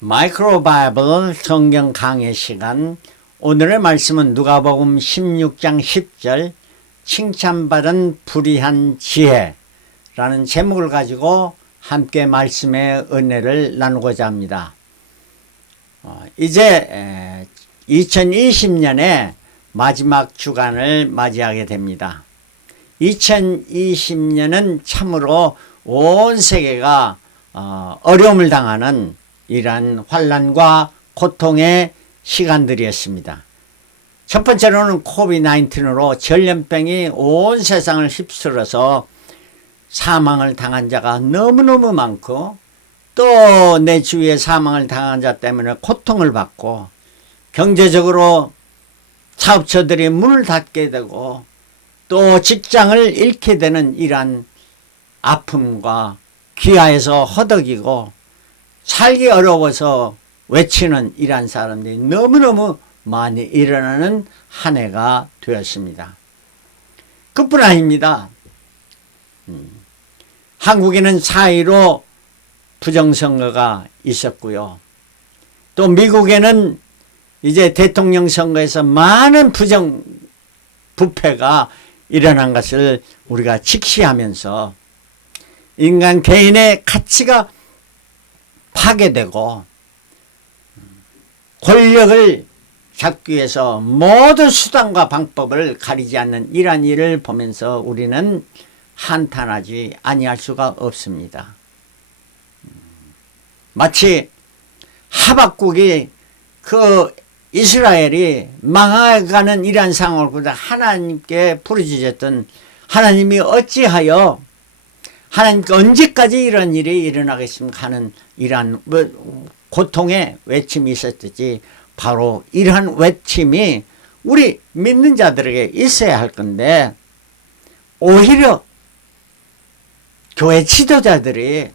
마이크로 바이블 성경 강해 시간. 오늘의 말씀은 누가복음 16장 10절 칭찬받은 불의한 지혜라는 제목을 가지고 함께 말씀의 은혜를 나누고자 합니다. 이제 2020년의 마지막 주간을 맞이하게 됩니다. 2020년은 참으로 온 세계가 어려움을 당하는 이러한 환난과 고통의 시간들이었습니다. 첫 번째로는 코비드-19로 전염병이 온 세상을 휩쓸어서 사망을 당한 자가 너무너무 많고, 또 내 주위에 사망을 당한 자 때문에 고통을 받고, 경제적으로 사업처들이 문을 닫게 되고, 또 직장을 잃게 되는 이러한 아픔과 귀하에서 허덕이고 살기 어려워서 외치는 이러한 사람들이 너무너무 많이 일어나는 한 해가 되었습니다. 그뿐 아닙니다. 한국에는 4.15 부정선거가 있었고요. 또 미국에는 이제 대통령 선거에서 많은 부패가 일어난 것을 우리가 직시하면서 인간 개인의 가치가 파괴되고 권력을 잡기 위해서 모든 수단과 방법을 가리지 않는 이러한 일을 보면서 우리는 한탄하지 아니할 수가 없습니다. 마치 하박국이 그 이스라엘이 망해가는 이러한 상황을 보다 하나님께 부르짖었던, 하나님이 어찌하여 하나님께 언제까지 이런 일이 일어나겠습니까 하는 이러한 고통의 외침이 있었듯이, 바로 이러한 외침이 우리 믿는 자들에게 있어야 할 건데, 오히려 교회 지도자들이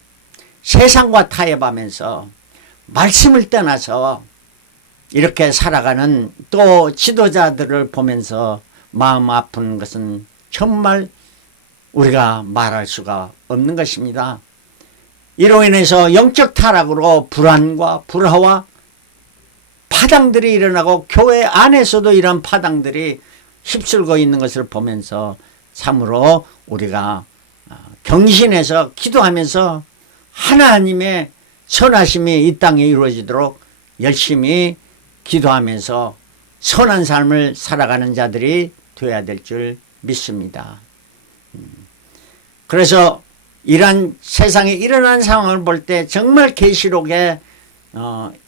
세상과 타협하면서 말씀을 떠나서 이렇게 살아가는 또 지도자들을 보면서 마음 아픈 것은 정말 우리가 말할 수가 없는 것입니다. 이로 인해서 영적 타락으로 불안과 불화와 파당들이 일어나고 교회 안에서도 이런 파당들이 휩쓸고 있는 것을 보면서 참으로 우리가 경신해서 기도하면서 하나님의 선하심이 이 땅에 이루어지도록 열심히 기도하면서 선한 삶을 살아가는 자들이 되어야 될 줄 믿습니다. 그래서 이러한 세상에 일어난 상황을 볼 때 정말 계시록에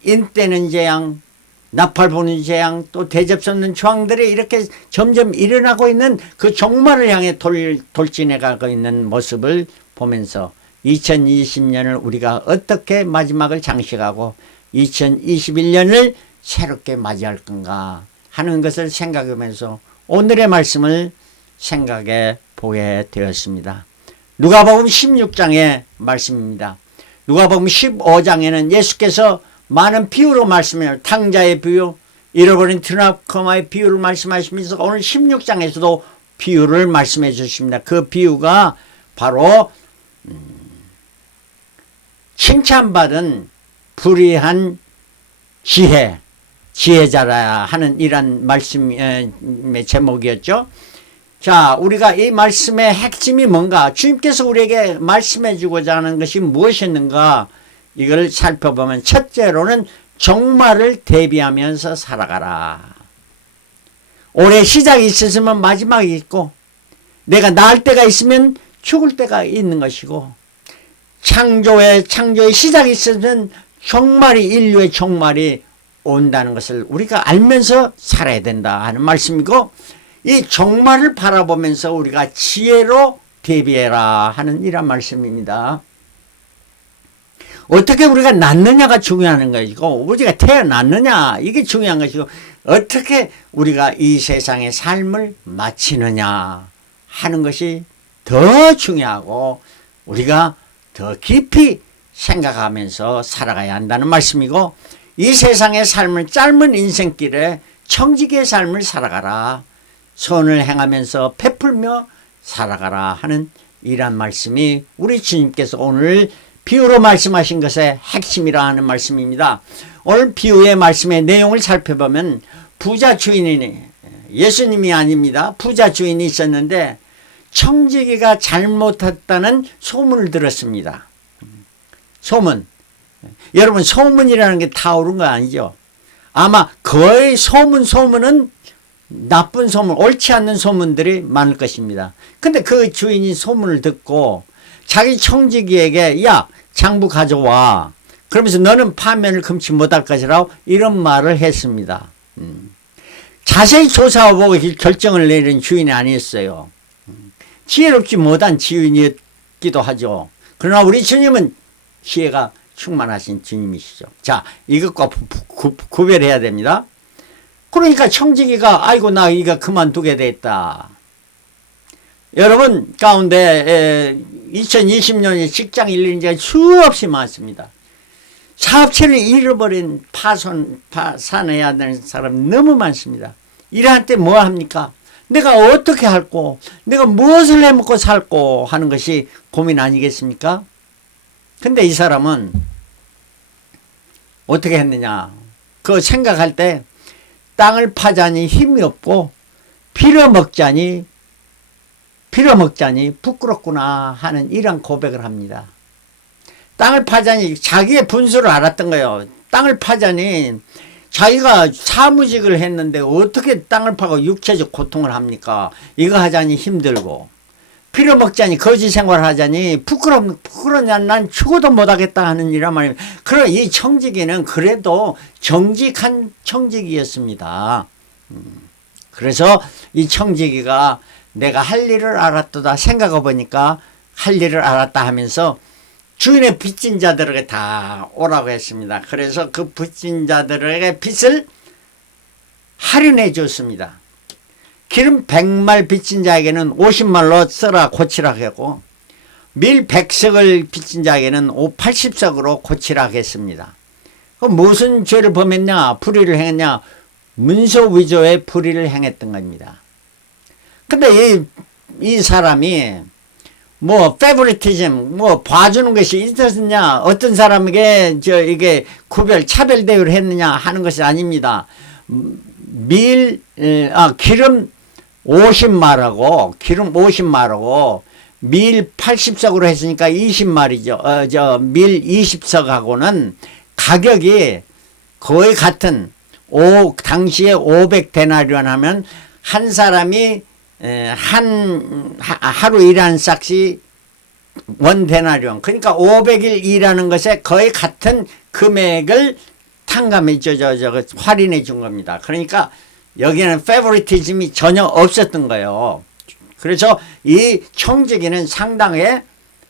인때는 재앙, 나팔 부는 재앙, 또 대접받는 저항들이 이렇게 점점 일어나고 있는 그 종말을 향해 돌진해 가고 있는 모습을 보면서 2020년을 우리가 어떻게 마지막을 장식하고 2021년을 새롭게 맞이할 건가 하는 것을 생각하면서 오늘의 말씀을 생각해 보게 되었습니다. 누가복음 16장의 말씀입니다. 누가복음 15장에는 예수께서 많은 비유로 말씀해요. 탕자의 비유, 잃어버린 드나크마의 비유를 말씀하시면서 오늘 16장에서도 비유를 말씀해 주십니다. 그 비유가 바로 칭찬받은 불의한 지혜자라 하는 이란 말씀의 제목이었죠. 자, 우리가 이 말씀의 핵심이 뭔가, 주님께서 우리에게 말씀해 주고자 하는 것이 무엇이었는가, 이걸 살펴보면 첫째로는 종말을 대비하면서 살아가라. 올해 시작이 있으면 마지막이 있고, 내가 나을 때가 있으면 죽을 때가 있는 것이고, 창조의 시작이 있으면 인류의 종말이 온다는 것을 우리가 알면서 살아야 된다 하는 말씀이고, 이 종말을 바라보면서 우리가 지혜로 대비해라 하는 이런 말씀입니다. 어떻게 우리가 낳느냐가 중요한 것이고, 우리가 태어났느냐 이게 중요한 것이고, 어떻게 우리가 이 세상의 삶을 마치느냐 하는 것이 더 중요하고, 우리가 더 깊이 생각하면서 살아가야 한다는 말씀이고, 이 세상의 삶을 짧은 인생길에 청지기의 삶을 살아가라, 선을 행하면서 베풀며 살아가라 하는 이란 말씀이 우리 주님께서 오늘 비유로 말씀하신 것의 핵심이라 하는 말씀입니다. 오늘 비유의 말씀의 내용을 살펴보면 부자 주인이, 예수님이 아닙니다. 부자 주인이 있었는데 청지기가 잘못했다는 소문을 들었습니다. 소문. 여러분, 소문이라는 게 다 옳은 거 아니죠? 아마 거의 소문은 나쁜 소문, 옳지 않는 소문들이 많을 것입니다. 근데 그 주인이 소문을 듣고 자기 청지기에게 야, 장부 가져와. 그러면서 너는 파면을 금치 못할 것이라고 이런 말을 했습니다. 자세히 조사해보고 결정을 내린 주인이 아니었어요. 지혜롭지 못한 주인이었기도 하죠. 그러나 우리 주님은 지혜가 충만하신 주님이시죠. 자, 이것과 구별해야 됩니다. 그러니까 청지기가 아이고 나 이거 그만두게 됐다. 여러분 가운데 2020년에 직장 잃는 자가 수없이 많습니다. 사업체를 잃어버린 파산해야 되는 사람 너무 많습니다. 일할 때 뭐 합니까? 내가 어떻게 할고 내가 무엇을 해먹고 살고 하는 것이 고민 아니겠습니까? 근데 이 사람은 어떻게 했느냐, 그 생각할 때 땅을 파자니 힘이 없고 빌어먹자니 부끄럽구나 하는 이런 고백을 합니다. 땅을 파자니 자기의 분수를 알았던 거예요. 땅을 파자니 자기가 사무직을 했는데 어떻게 땅을 파고 육체적 고통을 합니까? 이거 하자니 힘들고 빌어먹자니 거지 생활하자니 부끄럽냐, 난 죽어도 못하겠다 하는 이란 말입니다. 그럼 이 청지기는 그래도 정직한 청지기였습니다. 그래서 이 청지기가 내가 할 일을 알았다 생각해 보니까 할 일을 알았다 하면서 주인의 빚진 자들에게 다 오라고 했습니다. 그래서 그 빚진 자들에게 빚을 할인해 줬습니다. 기름 100말 빚진 자에게는 50말로 써라 고치라 하고 밀 100석을 빚진 자에게는 80석으로 고치라 했습니다. 무슨 죄를 범했냐? 불의를 행했냐? 문서 위조의 불의를 행했던 겁니다. 근데 이 사람이 뭐 페버리티즘 뭐 봐주는 것이 있었느냐, 어떤 사람에게 이게 차별 대우를 했느냐 하는 것이 아닙니다. 기름 50말하고 밀 80석으로 했으니까 20말이죠. 밀 20석하고는 가격이 거의 같은 당시에 500데나리온 하면 한 사람이 하루 일하는 싹시 1데나리온, 그러니까 500일 일하는 것에 거의 같은 금액을 탕감해 할인해 준 겁니다. 그러니까 여기에는 페버리티즘이 전혀 없었던 거예요. 그래서 이 청지기는 상당히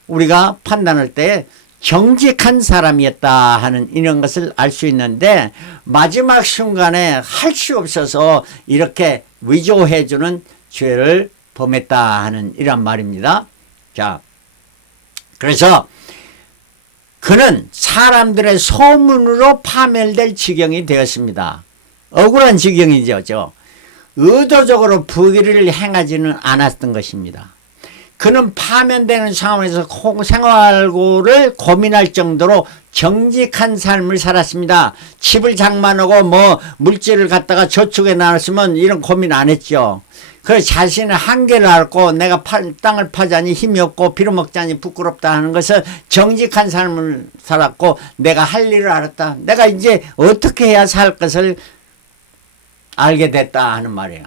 우리가 판단할 때 정직한 사람이었다 하는 이런 것을 알 수 있는데 마지막 순간에 할 수 없어서 이렇게 위조해 주는 죄를 범했다 하는 이런 말입니다. 자, 그래서 그는 사람들의 소문으로 파멸될 지경이 되었습니다. 억울한 지경이죠. 의도적으로 불의를 행하지는 않았던 것입니다. 그는 파면되는 상황에서 생활고를 고민할 정도로 정직한 삶을 살았습니다. 집을 장만하고 뭐 물질을 갖다가 저축해 놨으면 이런 고민 안 했죠. 그 자신의 한계를 알고 내가 땅을 파자니 힘이 없고 빌어먹자니 부끄럽다 하는 것은 정직한 삶을 살았고 내가 할 일을 알았다. 내가 이제 어떻게 해야 살 것을 알게 됐다 하는 말이에요.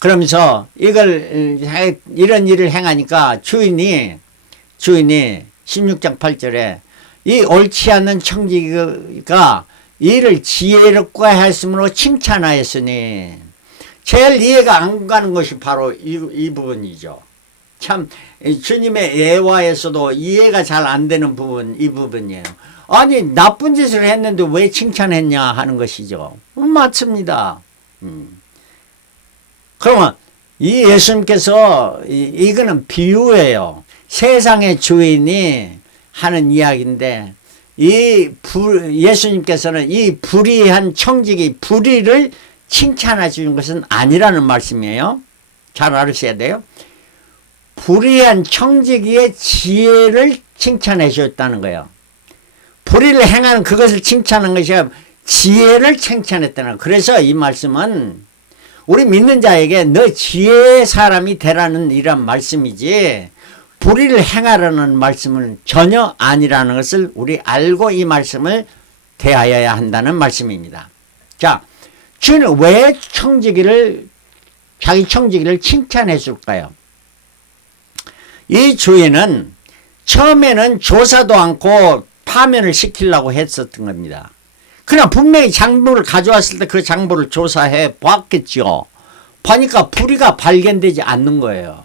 그러면서 이런 일을 행하니까 주인이 16장 8절에 이 옳지 않는 청지기가 이를 지혜롭게 했으므로 칭찬하였으니, 제일 이해가 안 가는 것이 바로 이 부분이죠. 참 주님의 예화에서도 이해가 잘 안 되는 부분, 이 부분이에요. 아니 나쁜 짓을 했는데 왜 칭찬했냐 하는 것이죠. 맞습니다. 그러면 이 예수님께서 이거는 비유예요. 세상의 주인이 하는 이야기인데 예수님께서는 이 불의한 청지기 불의를 칭찬해 주는 것은 아니라는 말씀이에요. 잘 알으셔야 돼요. 불의한 청지기의 지혜를 칭찬해 주었다는 거예요. 불의를 행하는 그것을 칭찬한 것이 지혜를 칭찬했다는 거예요. 그래서 이 말씀은 우리 믿는 자에게 너 지혜의 사람이 되라는 이런 말씀이지 불의를 행하라는 말씀은 전혀 아니라는 것을 우리 알고 이 말씀을 대하여야 한다는 말씀입니다. 자, 주인은 왜 자기 청지기를 칭찬해 줄까요? 이 주인은 처음에는 조사도 않고 파면을 시키려고 했었던 겁니다. 그러나 분명히 장부를 가져왔을 때 그 장부를 조사해 보았겠죠. 보니까 불의가 발견되지 않는 거예요.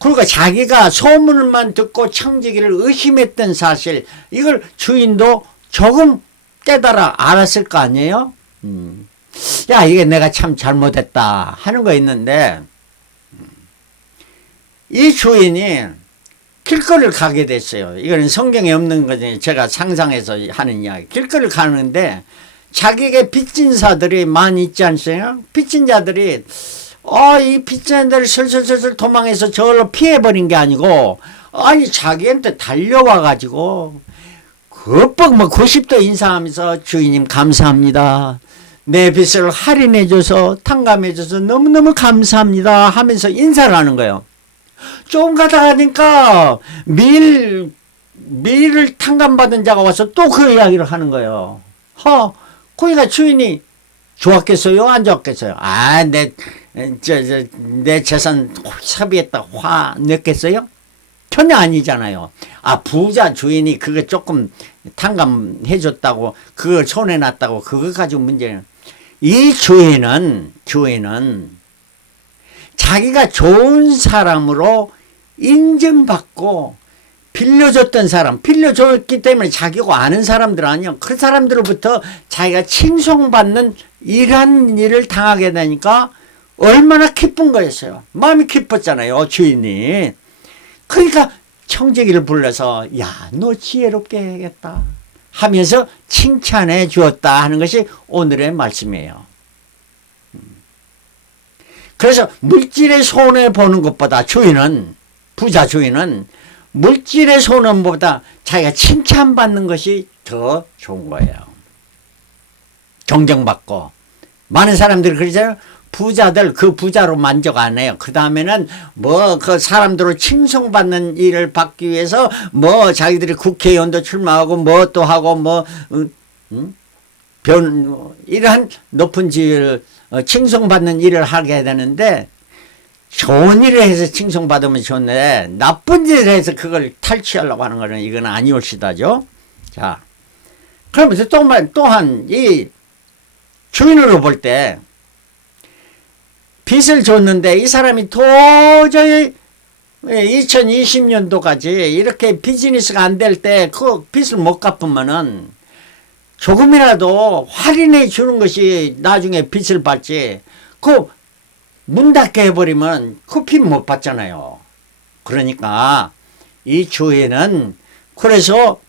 그러니까 자기가 소문만 듣고 청지기를 의심했던 사실, 이걸 주인도 조금 깨달아 알았을 거 아니에요? 야, 이게 내가 참 잘못했다 하는 거 있는데, 이 주인이 길거리를 가게 됐어요. 이거는 성경에 없는 거지. 제가 상상해서 하는 이야기. 길거리를 가는데 자기에게 빚진 사들이 많이 있지 않습니까? 빚진 자들이 이 빚진 자들이 슬슬슬슬 도망해서 저걸로 피해버린 게 아니고 아니 자기한테 달려와 가지고 급박 90도 인사하면서 주인님 감사합니다. 내 빚을 할인해 줘서 탕감해 줘서 너무너무 감사합니다 하면서 인사를 하는 거예요. 좀 가다가니까 밀을 탕감받은 자가 와서 또 그 이야기를 하는 거예요. 그러니까 주인이 좋았겠어요? 안 좋았겠어요? 내 재산 섭의했다 화 냈겠어요? 전혀 아니잖아요. 부자 주인이 그거 조금 탕감해 줬다고 그걸 손해놨다고 그거 가지고 문제는, 이 주인은 자기가 좋은 사람으로 인정받고 빌려줬던 사람, 빌려줬기 때문에 자기가 아는 사람들 아니요. 그 사람들로부터 자기가 칭송받는 이러한 일을 당하게 되니까 얼마나 기쁜 거였어요. 마음이 기뻤잖아요, 주인이. 그러니까 청지기를 불러서 야, 너 지혜롭게 해야겠다 하면서 칭찬해 주었다 하는 것이 오늘의 말씀이에요. 그래서 물질의 손해보는 것보다 부자 주인은 물질의 손해보다 자기가 칭찬받는 것이 더 좋은 거예요. 경정받고. 많은 사람들이 그러잖아요. 부자들 그 부자로 만족 안 해요. 그 다음에는 그 사람들로 칭송받는 일을 받기 위해서 자기들이 국회의원도 출마하고 또 하고 이러한 높은 지위를 칭송받는 일을 하게 되는데, 좋은 일을 해서 칭송받으면 좋은데 나쁜 일을 해서 그걸 탈취하려고 하는 거는 이건 아니올시다죠. 자, 그러면서 또한 이 주인으로 볼 때 빚을 줬는데 이 사람이 도저히 2020년도까지 이렇게 비즈니스가 안 될 때 그 빚을 못 갚으면은 조금이라도 할인해 주는 것이 나중에 빚을 받지, 문 닫게 해버리면 그 빚 못 받잖아요. 그러니까 이 주인은 그래서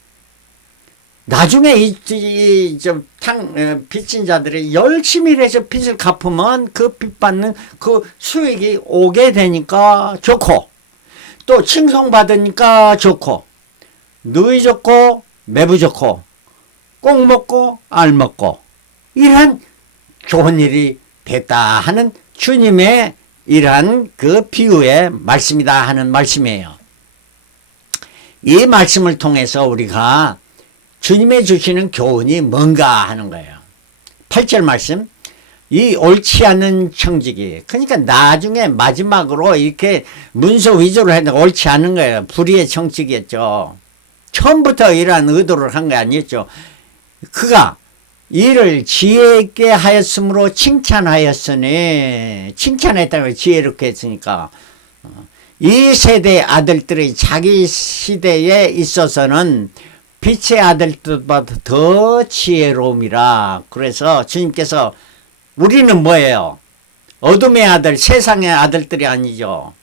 나중에 빚진 자들이 열심히 해서 빚을 갚으면 그 빚 받는 그 수익이 오게 되니까 좋고, 또 칭송받으니까 좋고, 누이 좋고 매부 좋고 꼭 먹고 알 먹고 이러한 좋은 일이 됐다 하는 주님의 이러한 그 비유의 말씀이다 하는 말씀이에요. 이 말씀을 통해서 우리가 주님의 주시는 교훈이 뭔가 하는 거예요. 8절 말씀, 이 옳지 않은 청지기, 그러니까 나중에 마지막으로 이렇게 문서 위조를 했는데 옳지 않은 거예요. 불의의 청지기였죠. 처음부터 이러한 의도를 한 게 아니었죠. 그가 이를 지혜 있게 하였으므로 칭찬하였으니, 칭찬했다고 지혜롭게 했으니까 이 세대의 아들들이 자기 시대에 있어서는 빛의 아들들보다 더 지혜로움이라. 그래서 주님께서 우리는 뭐예요? 어둠의 아들, 세상의 아들들이 아니죠.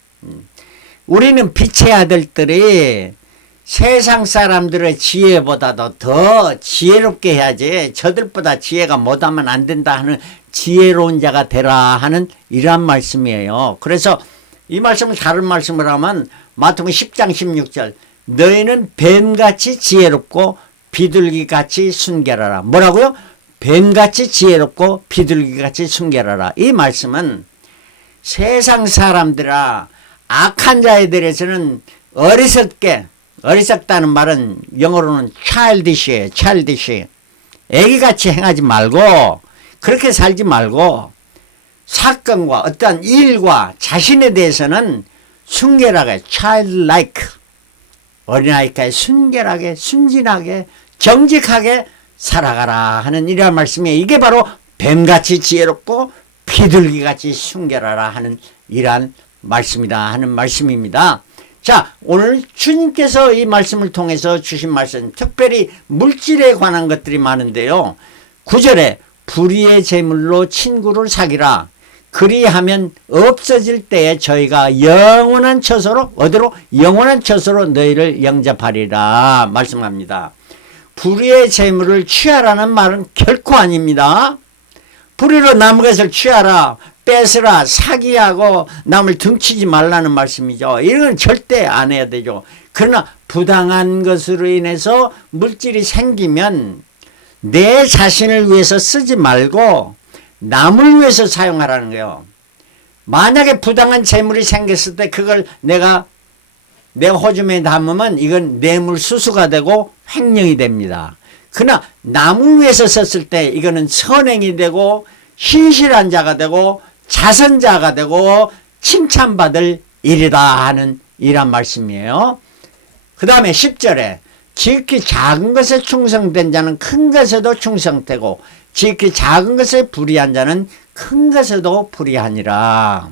우리는 빛의 아들들이 세상 사람들의 지혜보다도 더 지혜롭게 해야지, 저들보다 지혜가 못하면 안 된다 하는 지혜로운 자가 되라 하는 이러한 말씀이에요. 그래서 이 말씀을 다른 말씀을 하면 마태복음 10장 16절 너희는 뱀같이 지혜롭고 비둘기같이 순결하라. 뭐라고요? 뱀같이 지혜롭고 비둘기같이 순결하라. 이 말씀은 세상 사람들아 악한 자에 대해서는 어리석다는 말은 영어로는 childish이에요. childish. 애기같이 행하지 말고 그렇게 살지 말고 사건과 어떠한 일과 자신에 대해서는 순결하게 childlike 어린아이까지 순결하게 순진하게 정직하게 살아가라 하는 이러한 말씀이에요. 이게 바로 뱀같이 지혜롭고 비둘기같이 순결하라 하는 이러한 말씀이다 하는 말씀입니다. 자, 오늘 주님께서 이 말씀을 통해서 주신 말씀 특별히 물질에 관한 것들이 많은데요. 9절에 불의의 재물로 친구를 사귀라. 그리하면 없어질 때에 저희가 영원한 처소로 어디로? 영원한 처소로 너희를 영접하리라 말씀합니다. 불의의 재물을 취하라는 말은 결코 아닙니다. 불의로 남의 것을 취하라, 뺏으라, 사기하고 남을 등치지 말라는 말씀이죠. 이건 절대 안 해야 되죠. 그러나 부당한 것으로 인해서 물질이 생기면 내 자신을 위해서 쓰지 말고 남을 위해서 사용하라는 거예요. 만약에 부당한 재물이 생겼을 때 그걸 내가 내 호주머니에 담으면 이건 뇌물수수가 되고 횡령이 됩니다. 그러나 남을 위해서 썼을 때 이거는 선행이 되고 신실한 자가 되고 자선자가 되고 칭찬받을 일이다 하는 이란 말씀이에요. 그 다음에 10절에 지극히 작은 것에 충성된 자는 큰 것에도 충성되고 지극히 작은 것에 불의한 자는 큰 것에도 불의하니라.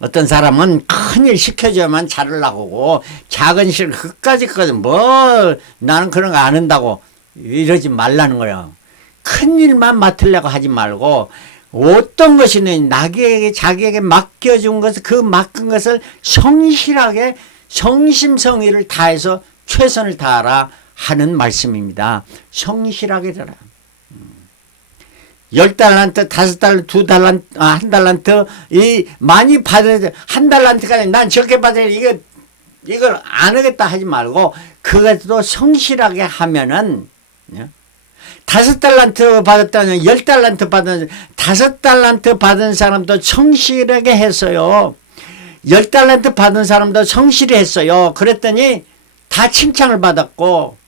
어떤 사람은 큰일 시켜줘야만 잘하려고 하고 작은 실 그까짓 뭐 나는 그런 거 안 한다고 이러지 말라는 거예요. 큰일만 맡으려고 하지 말고 어떤 것이든 자기에게 맡겨준 것을 그 맡긴 것을 성실하게 성심성의를 다해서 최선을 다하라 하는 말씀입니다. 성실하게 되라. 10달란트, 5달란트, 2달란트, 1달란트, 많이 받아야 한 달란트까지 난 적게 받아야 이걸 안 하겠다 하지 말고, 그것도 성실하게 하면은, 5달란트 받았다는 10달란트 받은, 5달란트 받은 사람도 성실하게 했어요. 10달란트 받은 사람도 성실히 했어요. 그랬더니 다 칭찬을 받았고,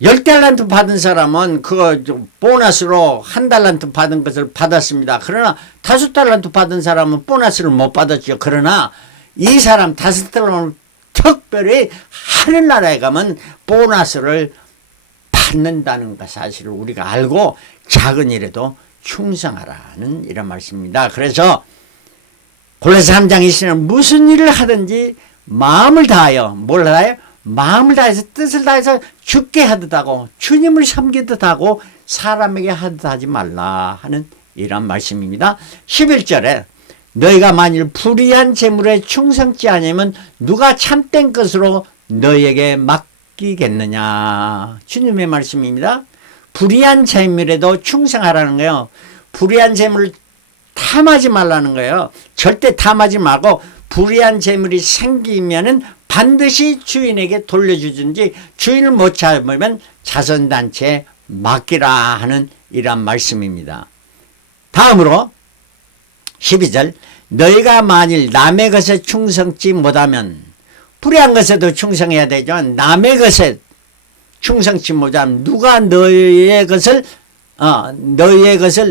10달란트 받은 사람은 그거 보너스로 1달란트 받은 것을 받았습니다. 그러나 5달란트 받은 사람은 보너스를 못 받았죠. 그러나 이 사람 5달란트 특별히 하늘나라에 가면 보너스를 받는다는 것 사실을 우리가 알고 작은 일에도 충성하라는 이런 말씀입니다. 그래서 골로새 3장 20절에 무슨 일을 하든지 마음을 다하여 뭘 다하여? 마음을 다해서 뜻을 다해서 주께 하듯 하고 주님을 섬기듯 하고 사람에게 하듯 하지 말라 하는 이런 말씀입니다. 11절에 너희가 만일 불의한 재물에 충성치 아니면 누가 참된 것으로 너희에게 맡기겠느냐. 주님의 말씀입니다. 불의한 재물에도 충성하라는 거예요. 불의한 재물을 탐하지 말라는 거예요. 절대 탐하지 말고 불의한 재물이 생기면은 반드시 주인에게 돌려주든지 주인을 못 잡으면 자선단체에 맡기라 하는 이런 말씀입니다. 다음으로 12절 너희가 만일 남의 것에 충성치 못하면 불의한 것에도 충성해야 되죠. 남의 것에 충성치 못하면 누가 너희의 것을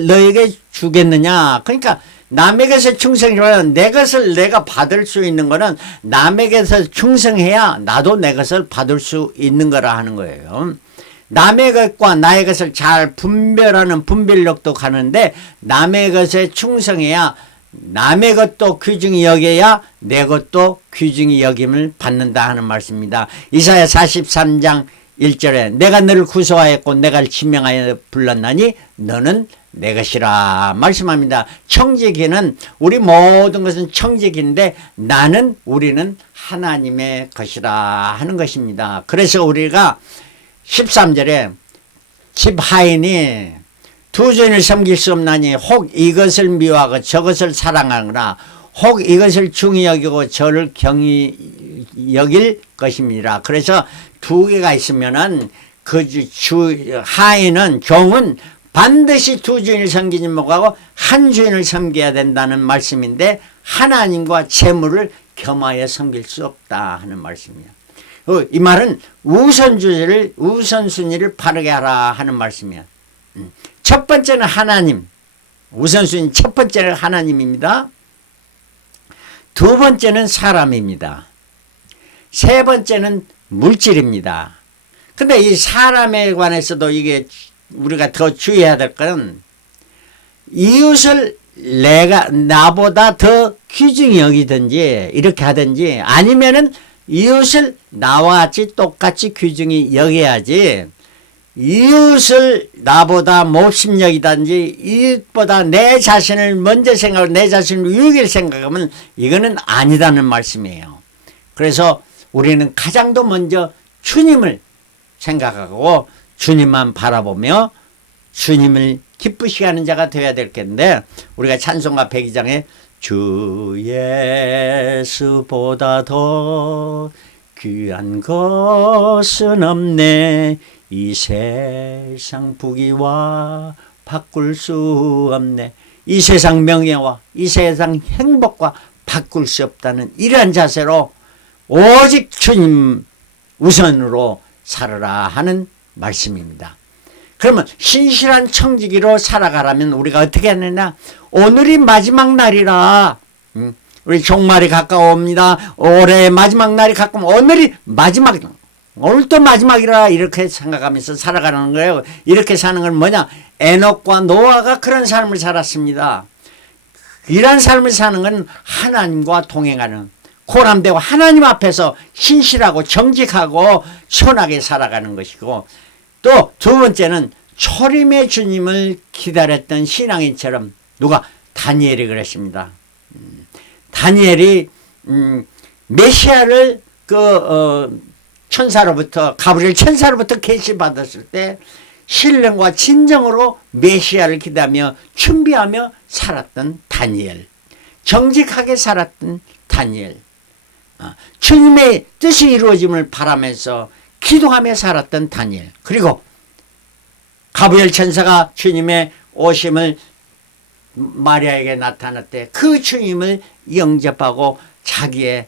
너희에게 주겠느냐. 그러니까 남의 것에 충성이라면 내 것을 내가 받을 수 있는 거는 남의 것을 충성해야 나도 내 것을 받을 수 있는 거라 하는 거예요. 남의 것과 나의 것을 잘 분별하는 분별력도 가는데 남의 것에 충성해야 남의 것도 귀중히 여겨야 내 것도 귀중히 여김을 받는다 하는 말씀입니다. 이사야 43장 1절에 내가 너를 구속하였고 내가 지명하여 불렀나니 너는 내 것이라 말씀합니다. 청지기는 우리 모든 것은 청지기인데 우리는 하나님의 것이라 하는 것입니다. 그래서 우리가 13절에 집 하인이 두 주인을 섬길 수 없나니 혹 이것을 미워하고 저것을 사랑하거나 혹 이것을 중히 여기고 저를 경히 여길 것입니다. 그래서 두 개가 있으면은 그 하에는 종은 반드시 두 주인을 섬기지 못하고 한 주인을 섬겨야 된다는 말씀인데 하나님과 재물을 겸하여 섬길 수 없다 하는 말씀이에요. 이 말은 우선순위를 바르게 하라 하는 말씀이에요. 첫 번째는 하나님, 우선순위 첫 번째는 하나님입니다. 두 번째는 사람입니다. 세 번째는 물질입니다. 근데 이 사람에 관해서도 이게 우리가 더 주의해야 될 것은 이웃을 나보다 더 귀중히 여기든지 이렇게 하든지 아니면은 이웃을 나와 같이 똑같이 귀중히 여겨야지 이웃을 나보다 몹심 여기든지 이웃보다 내 자신을 먼저 생각하고 내 자신을 유익을 생각하면 이거는 아니다는 말씀이에요. 그래서 우리는 가장 더 먼저 주님을 생각하고 주님만 바라보며 주님을 기쁘시게 하는 자가 되어야 될 텐데 우리가 찬송가 102장에 주 예수보다 더 귀한 것은 없네 이 세상 부귀와 바꿀 수 없네 이 세상 명예와 이 세상 행복과 바꿀 수 없다는 이러한 자세로 오직 주님 우선으로 살아라 하는 말씀입니다. 그러면 신실한 청지기로 살아가라면 우리가 어떻게 하느냐? 오늘이 마지막 날이라 우리 종말이 가까워옵니다. 올해 마지막 날이 가까우면 오늘이 마지막 오늘도 마지막이라 이렇게 생각하면서 살아가는 거예요. 이렇게 사는 건 뭐냐? 에녹과 노아가 그런 삶을 살았습니다. 이런 삶을 사는 건 하나님과 동행하는 고난되고 하나님 앞에서 신실하고 정직하고 선하게 살아가는 것이고 또 두 번째는 초림의 주님을 기다렸던 신앙인처럼 누가 다니엘이 그랬습니다. 다니엘이 메시아를 천사로부터 가브리엘 천사로부터 계시받았을 때 신령과 진정으로 메시아를 기다며 준비하며 살았던 다니엘, 정직하게 살았던 다니엘, 주님의 뜻이 이루어짐을 바라면서 기도하며 살았던 다니엘, 그리고 가브리엘 천사가 주님의 오심을 마리아에게 나타났대 그 주님을 영접하고 자기의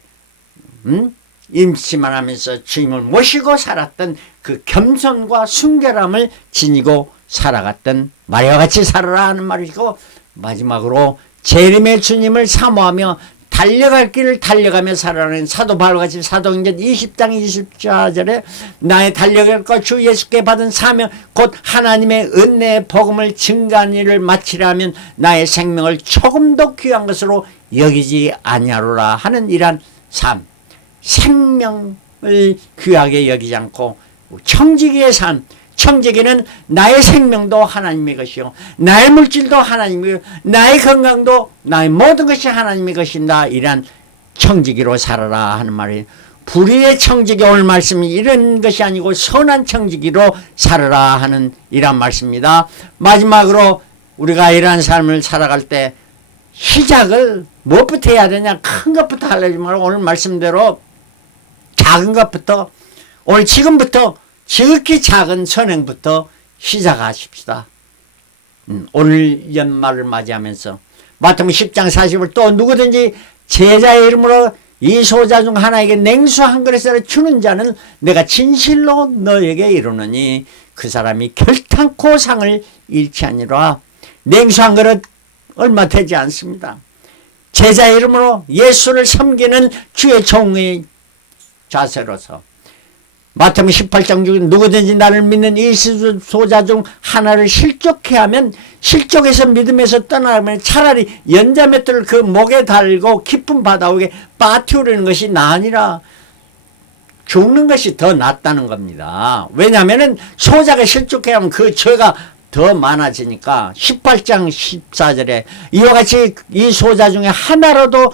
임시만 하면서 주님을 모시고 살았던 그 겸손과 순결함을 지니고 살아갔던 마리아와 같이 살아라 하는 말이고 마지막으로 재림의 주님을 사모하며 달려갈 길을 달려가며 살아가는 사도 바울과 같이 사도행전 20장 24절에 나의 달려갈 것 주 예수께 받은 사명 곧 하나님의 은혜의 복음을 증거하는 일을 마치려면 나의 생명을 조금도 귀한 것으로 여기지 아니하로라 하는 이러한 삶, 생명을 귀하게 여기지 않고 청지기의 삶, 청지기는 나의 생명도 하나님의 것이요 나의 물질도 하나님의 나의 건강도 나의 모든 것이 하나님의 것이다. 이러한 청지기로 살아라 하는 말이에요. 불의의 청지기 오늘 말씀이 이런 것이 아니고 선한 청지기로 살아라 하는 이러한 말씀입니다. 마지막으로 우리가 이러한 삶을 살아갈 때 시작을 무엇부터 해야 되냐? 큰 것부터 하려지 말고 오늘 말씀대로 작은 것부터 오늘 지금부터 지극히 작은 선행부터 시작하십시다. 오늘 연말을 맞이하면서 마태복음 10장 40을 또 누구든지 제자의 이름으로 이 소자 중 하나에게 냉수 한 그릇을 주는 자는 내가 진실로 너에게 이르노니 그 사람이 결탄코 상을 잃지 아니라 냉수 한 그릇 얼마 되지 않습니다. 제자의 이름으로 예수를 섬기는 주의 종의 자세로서 마태복음 18장 중에 누구든지 나를 믿는 이 소자 중 하나를 실족해 하면 실족해서 믿음에서 떠나면 차라리 연자맷돌을 그 목에 달고 깊은 바다옥에 빠뜨리는 것이 나으니라. 죽는 것이 더 낫다는 겁니다. 왜냐하면 소자가 실족해 하면 그 죄가 더 많아지니까 18장 14절에 이와 같이 이 소자 중에 하나라도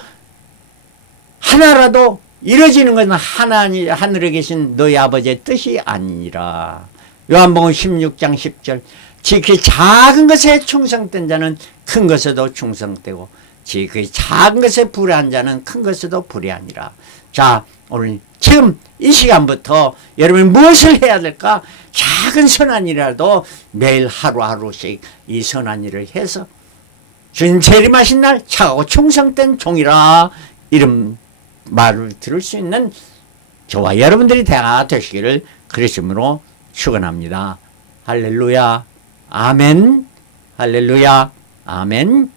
이루어지는 것은 하늘에 계신 너희 아버지의 뜻이 아니니라. 요한복음 16장 10절 지극히 작은 것에 충성된 자는 큰 것에도 충성되고 지 그 작은 것에 불의한 자는 큰 것에도 불의하니라. 자, 오늘 지금 이 시간부터 여러분 무엇을 해야 될까? 작은 선한 일이라도 매일 하루하루씩 이 선한 일을 해서 주님 재림하신 날 착하고 충성된 종이라 이런 말을 들을 수 있는 저와 여러분들이 다 되시기를 그리스도로 축원합니다. 할렐루야. 아멘. 할렐루야. 아멘.